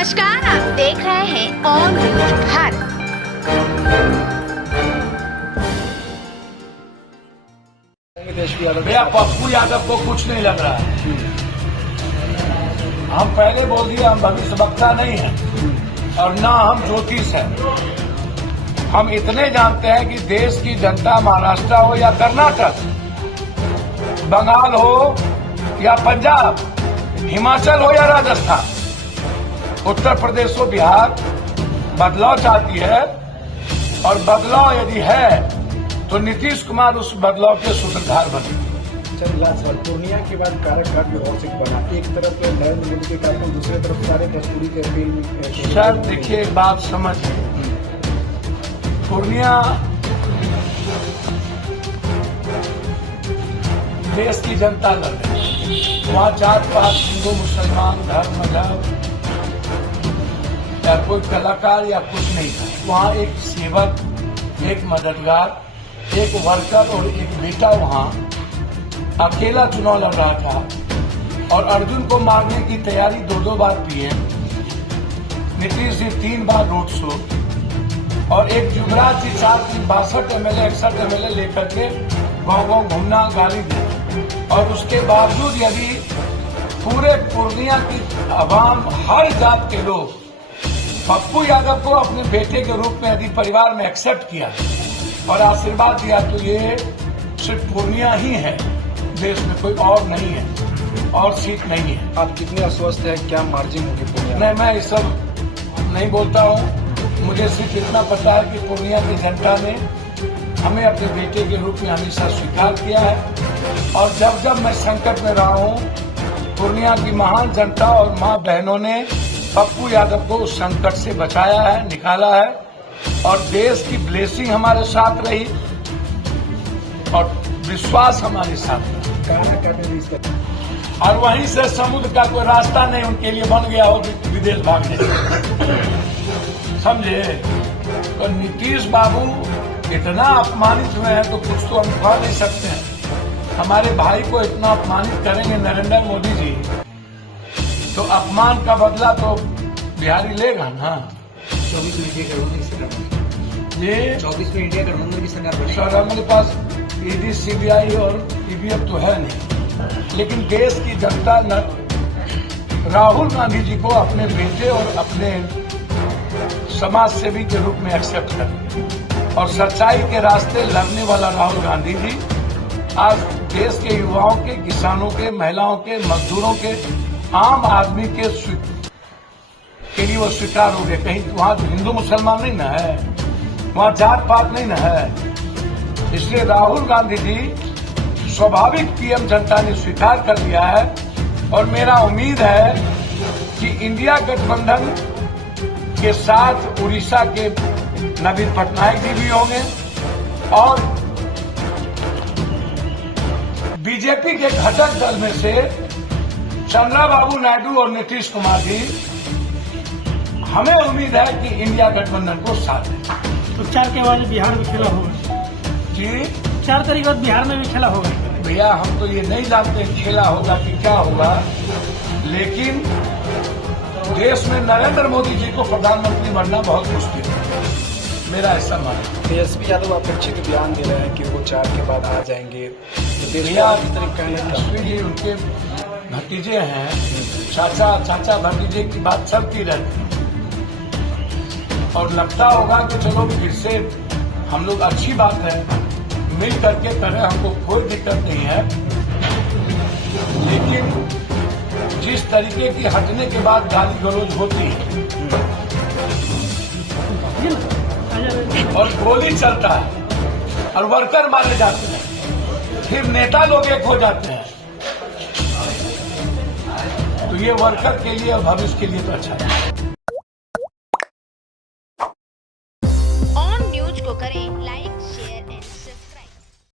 नमस्कार, आप देख रहे हैं ऑन न्यूज भारत। भैया पप्पू यादव को कुछ नहीं लग रहा है। हम पहले बोल दिए हम भविष्यवक्ता नहीं हैं और ना हम ज्योतिष हैं। हम इतने जानते हैं कि देश की जनता महाराष्ट्र हो या कर्नाटक, बंगाल हो या पंजाब, हिमाचल हो या राजस्थान, उत्तर प्रदेश हो, बिहार बदलाव चाहती है। और बदलाव यदि है तो नीतीश कुमार उस बदलाव के सूत्रधार बने। पूर्णिया के बाद काराकाट में और सिख बना, एक तरफ नरेंद्र मोदी के कार्यक्रम, दूसरी तरफ सारे भोजपुरी के फिल्म। सर देखिए, एक बात समझिए, पूर्णिया देश की जनता लड़ रही, वहाँ जात पात, हिंदू मुसलमान, धर्म मजहब या कोई कलाकार या कुछ नहीं था। वहाँ एक सेवक, एक मददगार, एक वर्कर और एक बेटा वहाँ अकेला चुनाव लड़ रहा था और अर्जुन को मारने की तैयारी दो बार पीएम, नीतीश जी 3 बार रोड शो और एक युवराज जी 62 एमएलए 61 एमएलए लेकर के गाँव घूमना, गाली देना। और उसके बावजूद यदि पूरे पूर्णिया की आवाम, हर जात के लोग पप्पू यादव को अपने बेटे के रूप में यदि परिवार में एक्सेप्ट किया और आशीर्वाद दिया तो ये सिर्फ पूर्णिया ही है, देश में कोई और नहीं है और सीट नहीं है। आप कितने आश्वस्त हैं, क्या मार्जिन होगी पूर्णिया? नहीं, मैं ये सब नहीं बोलता हूँ। मुझे सिर्फ इतना पता है कि पूर्णिया की जनता ने हमें अपने बेटे के रूप में हमेशा स्वीकार किया है और जब जब मैं संकट में रहा हूँ, पूर्णिया की महान जनता और माँ बहनों ने पप्पू यादव को उस संकट से बचाया है, निकाला है और देश की ब्लेसिंग हमारे साथ रही और विश्वास हमारे साथ रहा। और वहीं से समुद्र का कोई रास्ता नहीं उनके लिए बन गया हो विदेश भागने, समझे? तो नीतीश बाबू इतना अपमानित हुए हैं तो कुछ तो हम कह नहीं सकते हैं। हमारे भाई को इतना अपमानित करेंगे नरेंद्र मोदी जी, तो अपमान का बदला तो बिहारी लेगा ना। 24 में इंडिया गठबंधन की सरकार, ये 24 में इंडिया गठबंधन की सरकार बनेगी। सर हमारे पास ईडी, सीबीआई और ईवीएम तो है नहीं, लेकिन देश की जनता राहुल गांधी जी को अपने बेटे और अपने समाज सेवी के रूप में एक्सेप्ट कर और सच्चाई के रास्ते लड़ने वाला राहुल गांधी जी आज देश के युवाओं के, किसानों के, महिलाओं के, मजदूरों के, आम आदमी के लिए वो स्वीकार हो गए। कहीं वहाँ हिंदू मुसलमान नहीं ना है, वहाँ जात पात नहीं ना है। इसलिए राहुल गांधी जी स्वाभाविक पीएम जनता ने स्वीकार कर लिया है और मेरा उम्मीद है कि इंडिया गठबंधन के साथ उड़ीसा के नवीन पटनायक जी भी होंगे और बीजेपी के घटक दल में से चंद्रबाबू नायडू और नीतीश कुमार जी, हमें उम्मीद है कि इंडिया गठबंधन को साथ दें। तो 4 के बाद बिहार में खेला होगा जी, 4 तारीख बाद बिहार में भी खेला होगा। भैया हम तो ये नहीं जानते खेला होगा कि क्या होगा, लेकिन देश में नरेंद्र मोदी जी को प्रधानमंत्री बनना बहुत मुश्किल है, मेरा ऐसा मानना है। तेजस्वी यादव अपेक्षित बयान दे रहे हैं कि वो 4 के बाद आ जाएंगे। तो भैया तरीका तेजस्वी जी उनके भतीजे हैं, चाचा भतीजे की बात चलती रहती है और लगता होगा कि चलो फिर से हम लोग, अच्छी बात है, मिल करके करें, हमको कोई दिक्कत नहीं है। लेकिन जिस तरीके की हटने के बाद गाली गलौज होती है और गोली चलता है और वर्कर मारे जाते हैं, फिर नेता लोग एक हो जाते हैं, तो ये वर्कर के लिए और भविष्य के लिए तो अच्छा है।